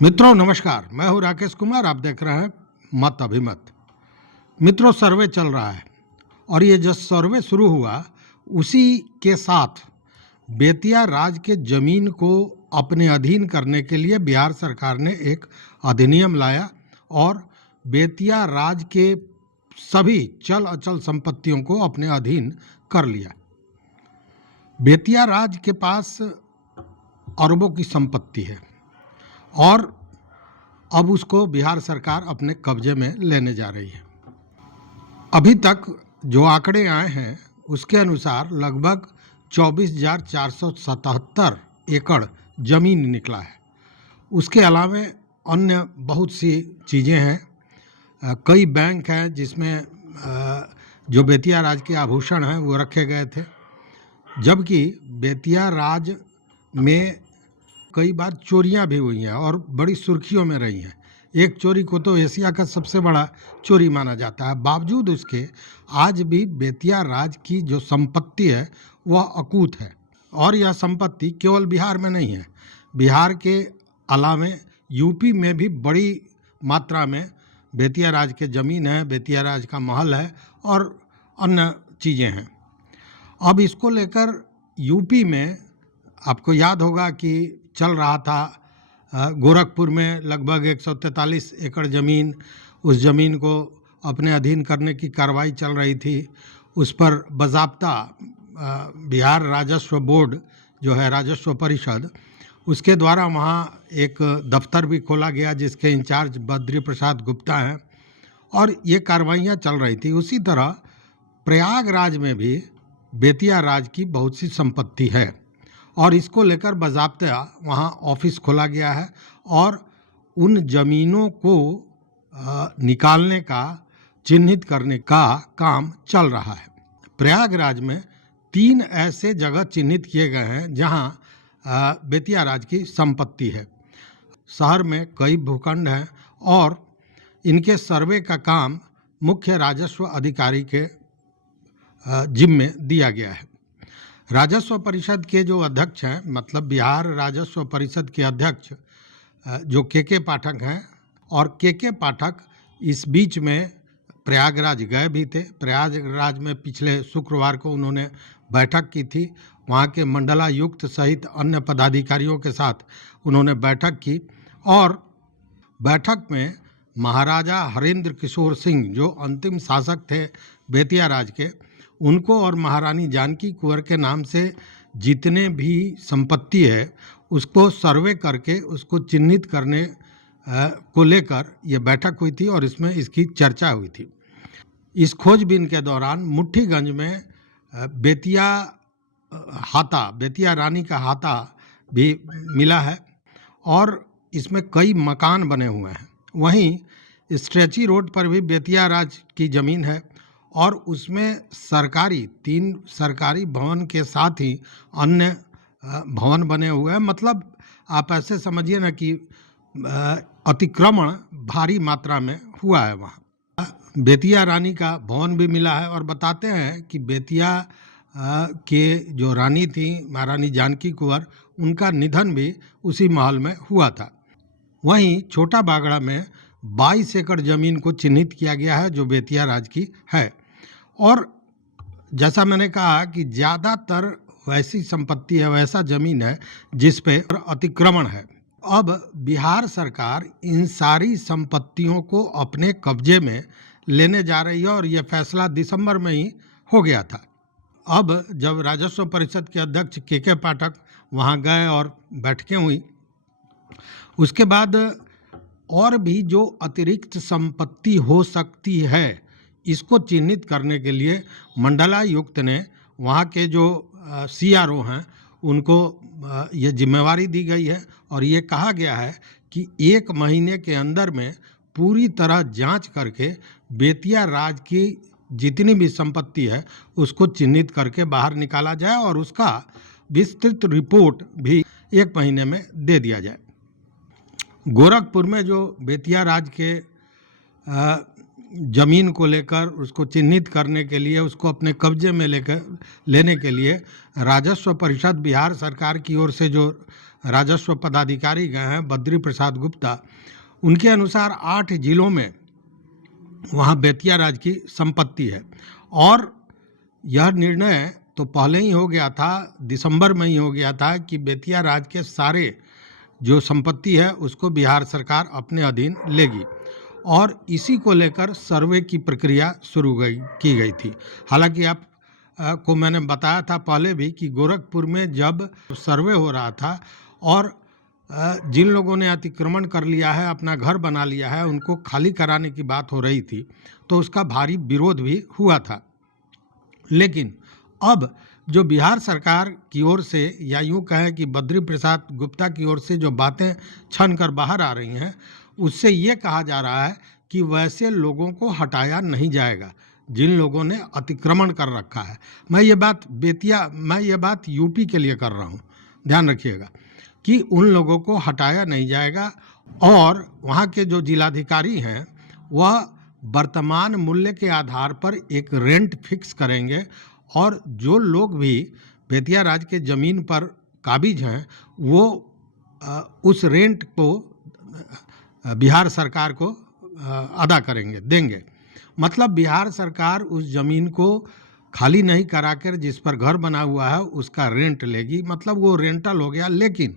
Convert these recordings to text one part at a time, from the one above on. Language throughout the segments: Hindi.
मित्रों नमस्कार, मैं हूं राकेश कुमार। आप देख रहे हैं मत अभिमत। मित्रों, सर्वे चल रहा है और ये जो सर्वे शुरू हुआ उसी के साथ बेतिया राज के जमीन को अपने अधीन करने के लिए बिहार सरकार ने एक अधिनियम लाया और बेतिया राज के सभी चल अचल संपत्तियों को अपने अधीन कर लिया। बेतिया राज के पास अरबों की संपत्ति है और अब उसको बिहार सरकार अपने कब्जे में लेने जा रही है। अभी तक जो आंकड़े आए हैं उसके अनुसार लगभग 24,477 एकड़ जमीन निकला है। उसके अलावा अन्य बहुत सी चीज़ें हैं। कई बैंक हैं जिसमें जो बेतिया राज के आभूषण हैं वो रखे गए थे, जबकि बेतिया राज में कई बार चोरियां भी हुई हैं और बड़ी सुर्खियों में रही हैं। एक चोरी को तो एशिया का सबसे बड़ा चोरी माना जाता है। बावजूद उसके आज भी बेतिया राज की जो संपत्ति है वह अकूत है और यह संपत्ति केवल बिहार में नहीं है, बिहार के अलावा यूपी में भी बड़ी मात्रा में बेतिया राज के ज़मीन है, बेतिया राज का महल है और अन्य चीज़ें हैं। अब इसको लेकर यूपी में आपको याद होगा कि चल रहा था गोरखपुर में लगभग 143 एकड़ ज़मीन, उस ज़मीन को अपने अधीन करने की कार्रवाई चल रही थी। उस पर बाज़ाब्ता बिहार राजस्व बोर्ड जो है राजस्व परिषद, उसके द्वारा वहाँ एक दफ्तर भी खोला गया जिसके इंचार्ज बद्री प्रसाद गुप्ता हैं और ये कार्रवाइयाँ चल रही थी। उसी तरह प्रयागराज में भी बेतिया राज की बहुत सी संपत्ति है और इसको लेकर बाज़ाब्ता वहाँ ऑफिस खोला गया है और उन ज़मीनों को निकालने का, चिन्हित करने का काम चल रहा है। प्रयागराज में 3 ऐसे जगह चिन्हित किए गए हैं जहाँ बेतिया राज की संपत्ति है। शहर में कई भूखंड हैं और इनके सर्वे का काम मुख्य राजस्व अधिकारी के जिम्मे दिया गया है। राजस्व परिषद के जो अध्यक्ष हैं, मतलब बिहार राजस्व परिषद के अध्यक्ष जो के पाठक हैं, और के पाठक इस बीच में प्रयागराज गए भी थे। प्रयागराज में पिछले शुक्रवार को उन्होंने बैठक की थी। वहाँ के मंडलायुक्त सहित अन्य पदाधिकारियों के साथ उन्होंने बैठक की और बैठक में महाराजा हरेंद्र किशोर सिंह जो अंतिम शासक थे बेतिया राज के, उनको और महारानी जानकी कुंवर के नाम से जितने भी संपत्ति है उसको सर्वे करके उसको चिन्हित करने को लेकर ये बैठक हुई थी और इसमें इसकी चर्चा हुई थी। इस खोजबीन के दौरान मुट्ठीगंज में बेतिया रानी का हाता भी मिला है और इसमें कई मकान बने हुए हैं। वहीं स्ट्रेची रोड पर भी बेतिया राज की ज़मीन है और उसमें 3 सरकारी भवन के साथ ही अन्य भवन बने हुए हैं। मतलब आप ऐसे समझिए ना कि अतिक्रमण भारी मात्रा में हुआ है वहाँ। बेतिया रानी का भवन भी मिला है और बताते हैं कि बेतिया के जो रानी थी महारानी जानकी कुंवर, उनका निधन भी उसी महल में हुआ था। वहीं छोटा बागड़ा में 22 एकड़ ज़मीन को चिन्हित किया गया है जो बेतिया राज की है और जैसा मैंने कहा कि ज़्यादातर वैसी संपत्ति है, वैसा ज़मीन है जिस पे अतिक्रमण है। अब बिहार सरकार इन सारी संपत्तियों को अपने कब्जे में लेने जा रही है और ये फैसला दिसंबर में ही हो गया था। अब जब राजस्व परिषद के अध्यक्ष के पाठक वहाँ गए और बैठकें हुई, उसके बाद और भी जो अतिरिक्त संपत्ति हो सकती है इसको चिन्हित करने के लिए मंडलायुक्त ने वहाँ के जो CRO हैं उनको ये जिम्मेवारी दी गई है और ये कहा गया है कि 1 महीने के अंदर में पूरी तरह जांच करके बेतिया राज की जितनी भी संपत्ति है उसको चिन्हित करके बाहर निकाला जाए और उसका विस्तृत रिपोर्ट भी 1 महीने में दे दिया जाए। गोरखपुर में जो बेतिया राज के ज़मीन को लेकर उसको चिन्हित करने के लिए, उसको अपने कब्जे में लेने के लिए राजस्व परिषद बिहार सरकार की ओर से जो राजस्व पदाधिकारी गए हैं, बद्री प्रसाद गुप्ता, उनके अनुसार 8 जिलों में वहाँ बेतिया राज की संपत्ति है। और यह निर्णय तो पहले ही हो गया था, दिसंबर में ही हो गया था कि बेतिया राज के सारे जो संपत्ति है उसको बिहार सरकार अपने अधीन लेगी, और इसी को लेकर सर्वे की प्रक्रिया शुरू की गई थी। हालांकि आप को मैंने बताया था पहले भी कि गोरखपुर में जब सर्वे हो रहा था और जिन लोगों ने अतिक्रमण कर लिया है, अपना घर बना लिया है, उनको खाली कराने की बात हो रही थी, तो उसका भारी विरोध भी हुआ था। लेकिन अब जो बिहार सरकार की ओर से, या यूँ कहें कि बद्री प्रसाद गुप्ता की ओर से जो बातें छन कर बाहर आ रही हैं, उससे ये कहा जा रहा है कि वैसे लोगों को हटाया नहीं जाएगा जिन लोगों ने अतिक्रमण कर रखा है। मैं ये बात यूपी के लिए कर रहा हूँ, ध्यान रखिएगा कि उन लोगों को हटाया नहीं जाएगा, और वहाँ के जो जिलाधिकारी हैं वह वर्तमान मूल्य के आधार पर एक रेंट फिक्स करेंगे, और जो लोग भी बेतिया राज के ज़मीन पर काबिज हैं वो उस रेंट को बिहार सरकार को अदा देंगे। मतलब बिहार सरकार उस ज़मीन को खाली नहीं कराकर जिस पर घर बना हुआ है उसका रेंट लेगी, मतलब वो रेंटल हो गया। लेकिन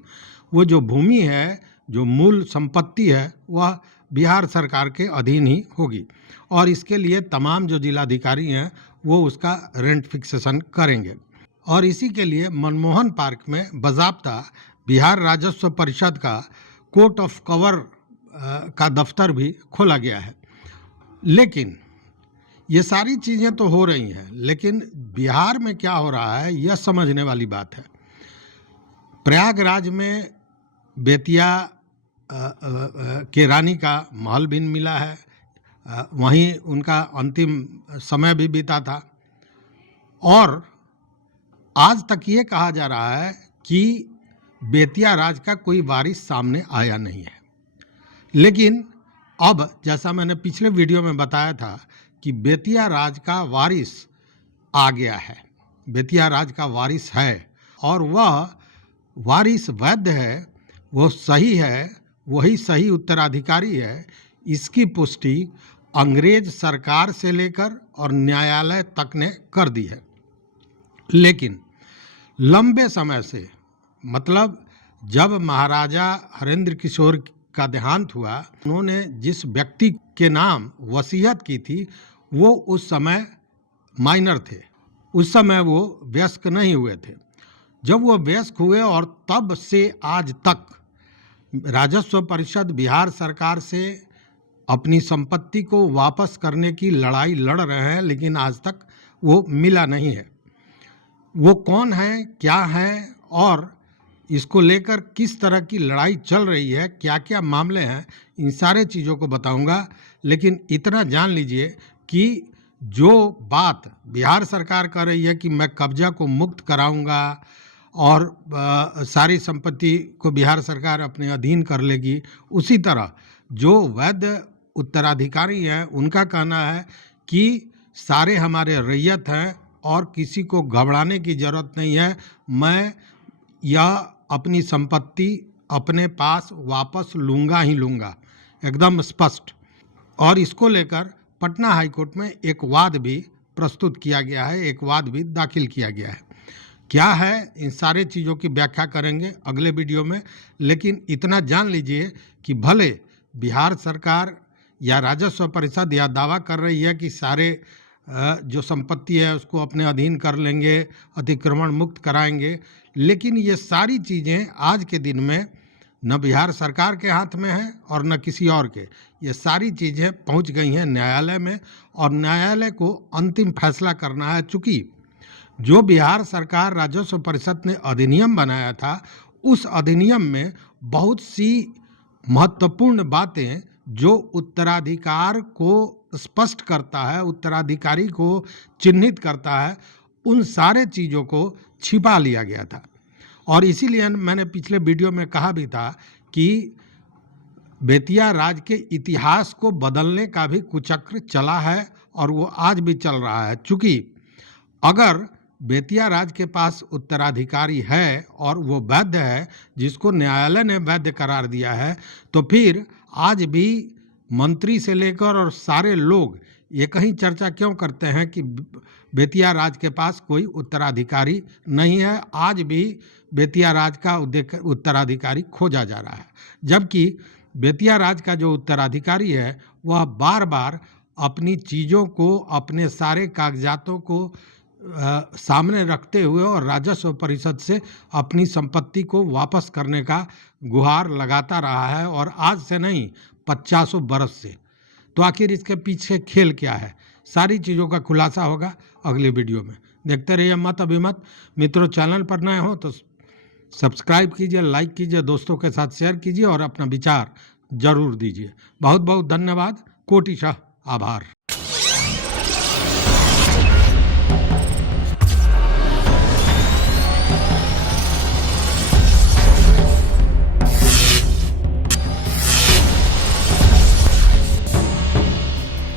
वो जो भूमि है, जो मूल संपत्ति है, वह बिहार सरकार के अधीन ही होगी, और इसके लिए तमाम जो जिलाधिकारी हैं वो उसका रेंट फिक्सेशन करेंगे। और इसी के लिए मनमोहन पार्क में बाज़ाब्ता बिहार राजस्व परिषद का कोर्ट ऑफ कवर का दफ्तर भी खोला गया है। लेकिन ये सारी चीज़ें तो हो रही हैं, लेकिन बिहार में क्या हो रहा है यह समझने वाली बात है। प्रयागराज में बेतिया के रानी का महल भी मिला है, वहीं उनका अंतिम समय भी बीता था, और आज तक ये कहा जा रहा है कि बेतिया राज का कोई वारिस सामने आया नहीं है। लेकिन अब जैसा मैंने पिछले वीडियो में बताया था कि बेतिया राज का वारिस आ गया है, बेतिया राज का वारिस है, और वह वारिस वैध है, वो सही है, वही सही उत्तराधिकारी है। इसकी पुष्टि अंग्रेज सरकार से लेकर और न्यायालय तक ने कर दी है। लेकिन लंबे समय से, मतलब जब महाराजा हरेंद्र किशोर का देहांत हुआ, उन्होंने जिस व्यक्ति के नाम वसीयत की थी वो उस समय माइनर थे, उस समय वो वयस्क नहीं हुए थे। जब वो वयस्क हुए और तब से आज तक राजस्व परिषद बिहार सरकार से अपनी संपत्ति को वापस करने की लड़ाई लड़ रहे हैं, लेकिन आज तक वो मिला नहीं है। वो कौन है, क्या है, और इसको लेकर किस तरह की लड़ाई चल रही है, क्या क्या मामले हैं, इन सारे चीज़ों को बताऊंगा। लेकिन इतना जान लीजिए कि जो बात बिहार सरकार कर रही है कि मैं कब्जा को मुक्त कराऊंगा और सारी संपत्ति को बिहार सरकार अपने अधीन कर लेगी, उसी तरह जो वैध उत्तराधिकारी हैं उनका कहना है कि सारे हमारे रैयत हैं और किसी को घबराने की ज़रूरत नहीं है, मैं यह अपनी संपत्ति अपने पास वापस लूँगा ही लूँगा, एकदम स्पष्ट। और इसको लेकर पटना हाईकोर्ट में एक वाद भी प्रस्तुत किया गया है, एक वाद भी दाखिल किया गया है। क्या है, इन सारे चीज़ों की व्याख्या करेंगे अगले वीडियो में। लेकिन इतना जान लीजिए कि भले बिहार सरकार या राजस्व परिषद यह दावा कर रही है कि सारे जो संपत्ति है उसको अपने अधीन कर लेंगे, अतिक्रमण मुक्त कराएंगे, लेकिन ये सारी चीज़ें आज के दिन में न बिहार सरकार के हाथ में है और न किसी और के। ये सारी चीज़ें पहुंच गई हैं न्यायालय में, और न्यायालय को अंतिम फैसला करना है। चूँकि जो बिहार सरकार राजस्व परिषद ने अधिनियम बनाया था, उस अधिनियम में बहुत सी महत्वपूर्ण बातें जो उत्तराधिकार को स्पष्ट करता है, उत्तराधिकारी को चिन्हित करता है, उन सारे चीज़ों को छिपा लिया गया था। और इसीलिए मैंने पिछले वीडियो में कहा भी था कि बेतिया राज के इतिहास को बदलने का भी कुचक्र चला है और वो आज भी चल रहा है। चूँकि अगर बेतिया राज के पास उत्तराधिकारी है और वो वैध है, जिसको न्यायालय ने वैध करार दिया है, तो फिर आज भी मंत्री से लेकर और सारे लोग ये कहीं चर्चा क्यों करते हैं कि बेतिया राज के पास कोई उत्तराधिकारी नहीं है। आज भी बेतिया राज का उत्तराधिकारी खोजा जा रहा है, जबकि बेतिया राज का जो उत्तराधिकारी है वह बार बार अपनी चीज़ों को, अपने सारे कागजातों को सामने रखते हुए और राजस्व परिषद से अपनी संपत्ति को वापस करने का गुहार लगाता रहा है, और आज से नहीं 50 बरस से। तो आखिर इसके पीछे खेल क्या है, सारी चीज़ों का खुलासा होगा अगले वीडियो में। देखते रहिए मत अभिमत। मित्रों, चैनल पर नए हो तो सब्सक्राइब कीजिए, लाइक कीजिए, दोस्तों के साथ शेयर कीजिए और अपना विचार जरूर दीजिए। बहुत बहुत धन्यवाद, कोटिशः आभार।